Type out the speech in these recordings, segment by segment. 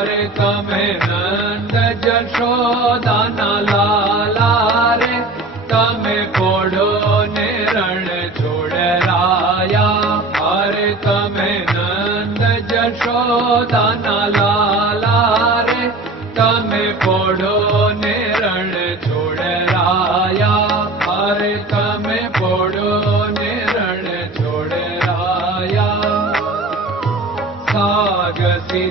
करता में नंद जशोदा नाला रे। तमे कोडो ने छोड़ राया। हरे तमे नंद जशोदा नाला रे। तमे कोडो ने छोड़ राया। हरे तमे कोडो ने छोड़ राया। सागसी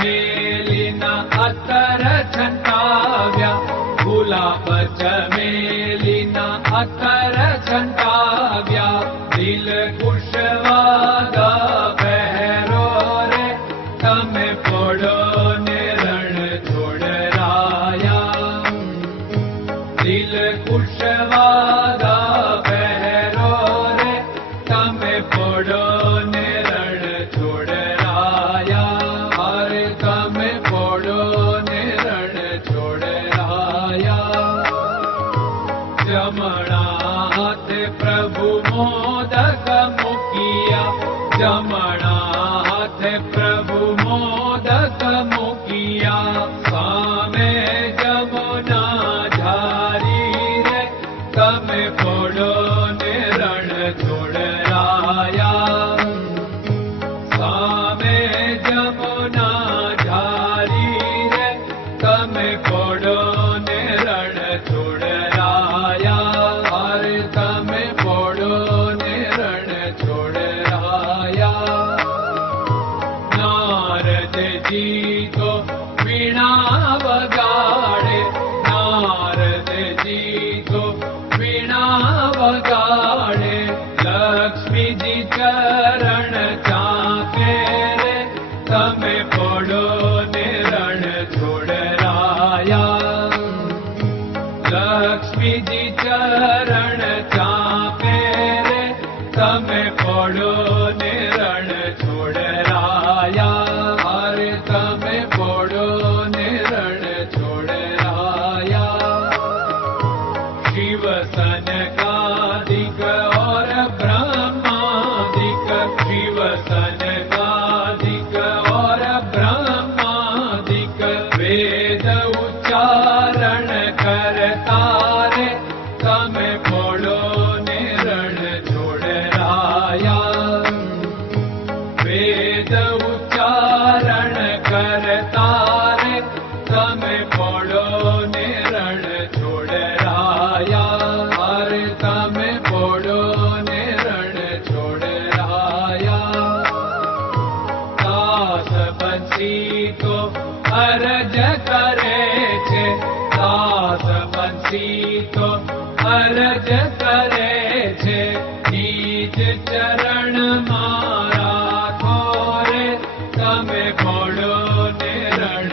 मेलिना अकर चाव्या भो जलिना अकर चाव्याल लक्ष्मी चरणो निर्ण छोडराया ली जी चरण तेरे तमे पढो બંસી તો અરજ કરે છે દાસ બંસી તો અરજ કરે છે નીચ ચરણ મારા ખોરે તમે પોડો ને રણ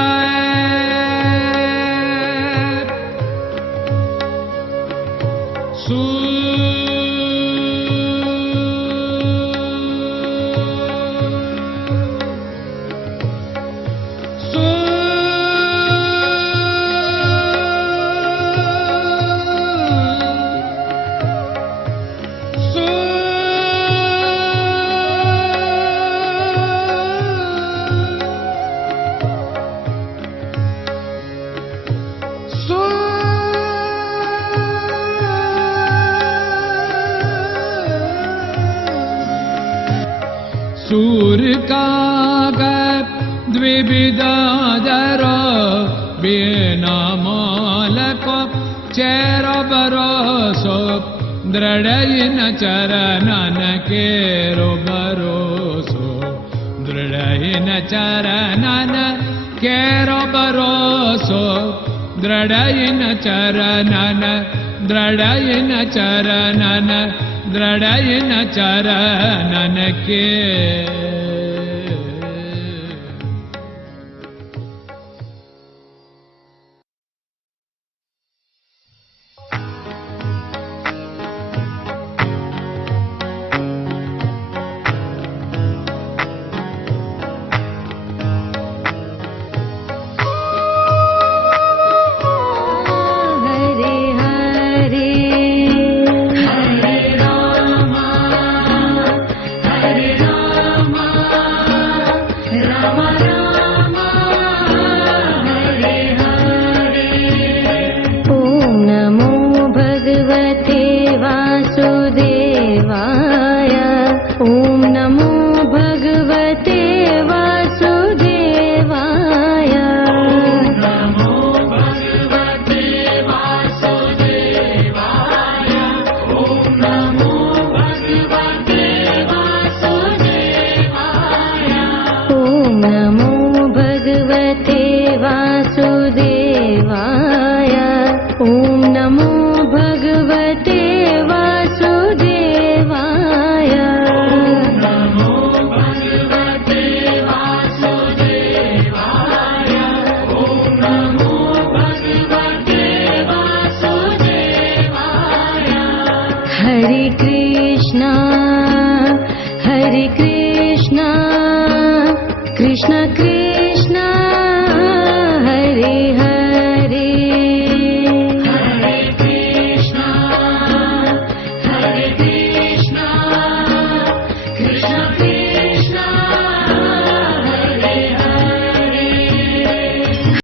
सूर्य का द्विविदादर बिना मालको चेर बरोसो दृढयिन चरणन केरो दृढयिन चरणन केरो दृढयिन चरणन दृढयिन चरणन दृढयिन चरणन के namo